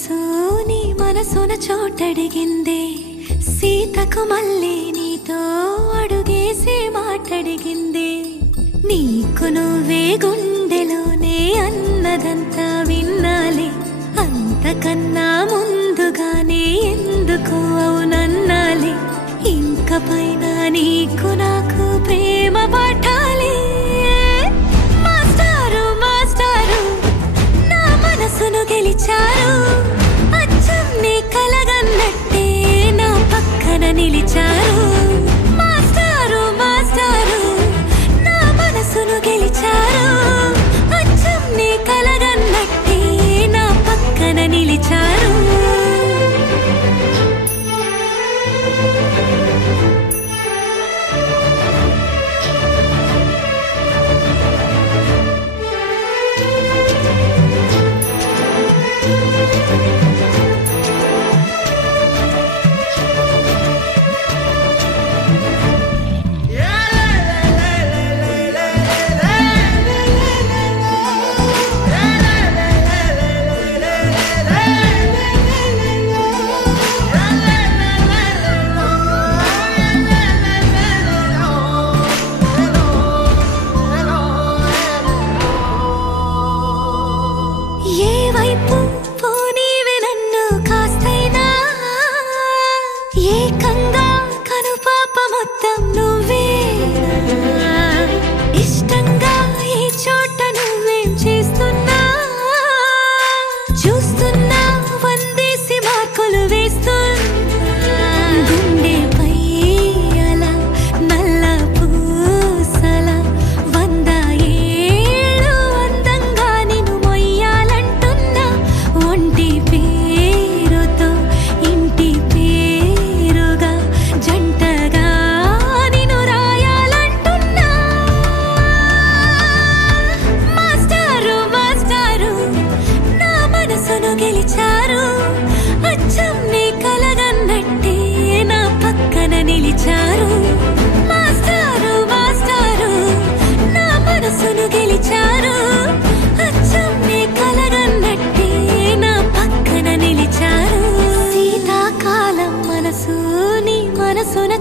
మనసు నీ మనసున చోటడిగిందే సీతకు మళ్ళీ నీతో అడుగేసి మాటడిగిందే నీకు నువ్వే గుండెలోనే అన్నదంతా విన్నాలే అంతకన్నా ముందుగానే ఎందుకు అవునన్నాలే ఇంక పైన నీకు నాకు ప్రేమ పాఠాలే మాస్టారు మాస్టారు నా మనసును గెలిచారు అచ్చం నీ కలగన్నట్టే నా పక్కన నిలిచారు మాస్టారు మాస్టారు నా మనసును గెలిచారు అచ్చం నీ కలగన్నట్టే నా పక్కన నిలిచారు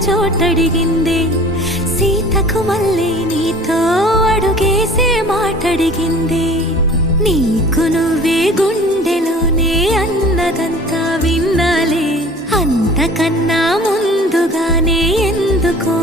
చోటడిగిందే సీతకు మళ్ళీ నీతో అడుగేసే మాటడిగిందే నీకు నువ్వే గుండెలోనే అన్నదంతా విన్నాలే అంతకన్నా ముందుగానే ఎందుకు